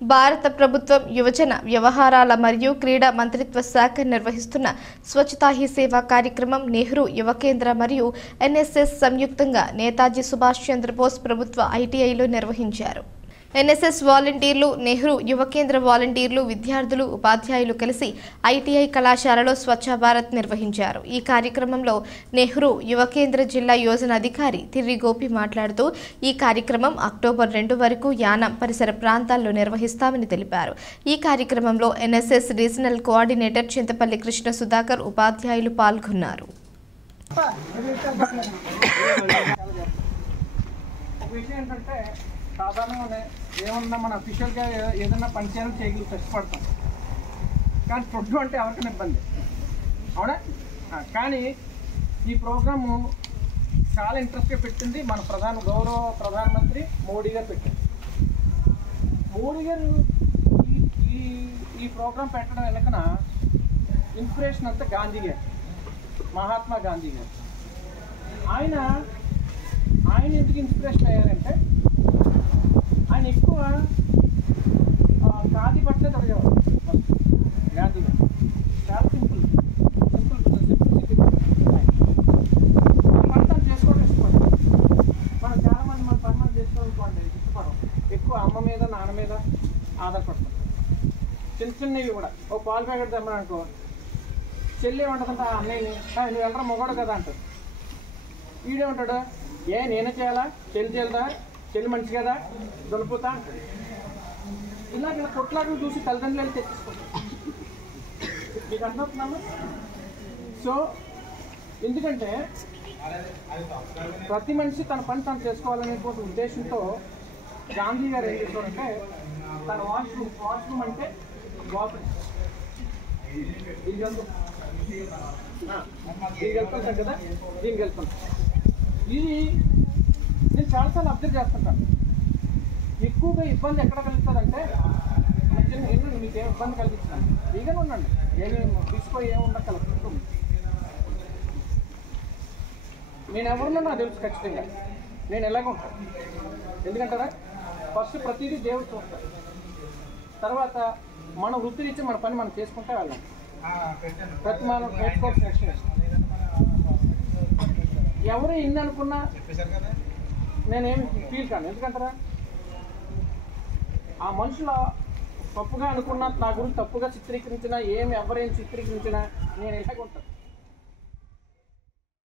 భారత ప్రభుత్వం యువజన వ్యవహారాల మరియు క్రీడా మంత్రిత్వ శాఖ నిర్వహిస్తున్న స్వచ్ఛతా హీ సేవ కార్యక్రమం నెహ్రూ యువ కేంద్ర మరియు ఎన్ఎస్ఎస్ సంయుక్తంగా నేతాజీ సుభాష్ చంద్రబోస్ ప్రభుత్వ ఐటీఐలో నిర్వహించారు. ఎన్ఎస్ఎస్ వాలంటీర్లు, నెహ్రూ యువ కేంద్ర వాలంటీర్లు, విద్యార్థులు, ఉపాధ్యాయులు కలిసి ఐటీఐ కళాశాలలో స్వచ్ఛ భారత్ నిర్వహించారు. ఈ కార్యక్రమంలో నెహ్రూ యువ కేంద్ర జిల్లా యోజన అధికారి తిర్రి గోపి మాట్లాడుతూ ఈ కార్యక్రమం అక్టోబర్ 2 వరకు యానం పరిసర ప్రాంతాల్లో నిర్వహిస్తామని తెలిపారు. ఈ కార్యక్రమంలో NSS regional coordinator Chintapalli Krishna Sudhakar, ఉపాధ్యాయులు పాల్గొన్నారు. సాధారణంగానే ఏమన్నా మన అఫీషియల్గా ఏదైనా పని చేయాలని చేయగలి కష్టపడతాం, కానీ ఫుడ్ అంటే ఎవరికైనా ఇబ్బంది అవునా. కానీ ఈ ప్రోగ్రాము చాలా ఇంట్రెస్ట్గా పెట్టింది మన గౌరవ ప్రధానమంత్రి మోడీ గారు పెట్టారు. మోడీ గారు ఈ ప్రోగ్రాం పెట్టడం వెనకన ఇన్స్పిరేషన్ అంతా గాంధీ గారు, మహాత్మా గాంధీ గారు. ఆయన ఎందుకు ఇన్స్పిరేషన్ అయ్యారంటే ఆయన ఎక్కువ ఖాదీ బట్టలే తొడిగేవారు. గాంధీ గారు చాలా సింపుల్ పని చేసుకోవడం ఇష్టపడతాం. మనం చాలామంది మన పని చేసుకోవాలనుకోండి ఇష్టపడం, ఎక్కువ అమ్మ మీద నాన్న మీద ఆధారపడతాం. చిన్నవి కూడా ఓ పాలు ప్యాకెట్ తెమ్మని అనుకో, చెల్లి ఏమంటుందంటే అన్నయ్యని నువ్వు వెళ్ళరా మొగోడు కదా అంటారు. వీడేమంటాడు, నేనే చేయాలా, చెల్లి చేయాలదా, చెల్లి మంచి కదా, దొలుపుతా అంటాడు. ఇలా కొట్లాటలు చూసి తల్లిదండ్రులు తెచ్చేసుకుంటారు. మీకు అర్థమవుతున్నాము. సో ఎందుకంటే ప్రతి మనిషి తన పని తను చేసుకోవాలనేటువంటి ఉద్దేశంతో గాంధీ గారు ఏం చేస్తారంటే తన వాష్రూమ్ అంటే బాత్రూమ్ దీనికి వెళ్తుంటాం కదా, దీనికి వెళ్తుంటాం. ఇది నేను చాలాసార్లు అబ్జర్వ్ చేస్తుంటాను. ఎక్కువగా ఇబ్బంది ఎక్కడ కలుగుతుందంటే ఎన్నండి మీకు ఏం ఇబ్బంది కలిగిస్తున్నాను, ఈగనే ఉండండి, ఏమి తీసుకొని ఏముండ కలుగుతుంది. నేను ఎవరున్నా నాకు తెలుసు ఖచ్చితంగా, నేను ఎలాగ ఉంటాను. ఎందుకంటారా, ఫస్ట్ ప్రతిదీ దేవుడు చూస్తాడు, తర్వాత మన వృత్తి ఇచ్చి మన పని మనం చేసుకుంటే వెళ్ళాం. ప్రతి మనం నేర్చుకోవాల్సిన విషయం. ఎవరు ఇన్ని అనుకున్నా నేనేమి ఫీల్ కాను. ఎందుకంటారా, ఆ మనుషుల తప్పుగా అనుకున్నా, నా గురించి తప్పుగా చిత్రీకరించినా, ఎవరేం చిత్రీకరించినా నేను ఇలాగ ఉంటాను.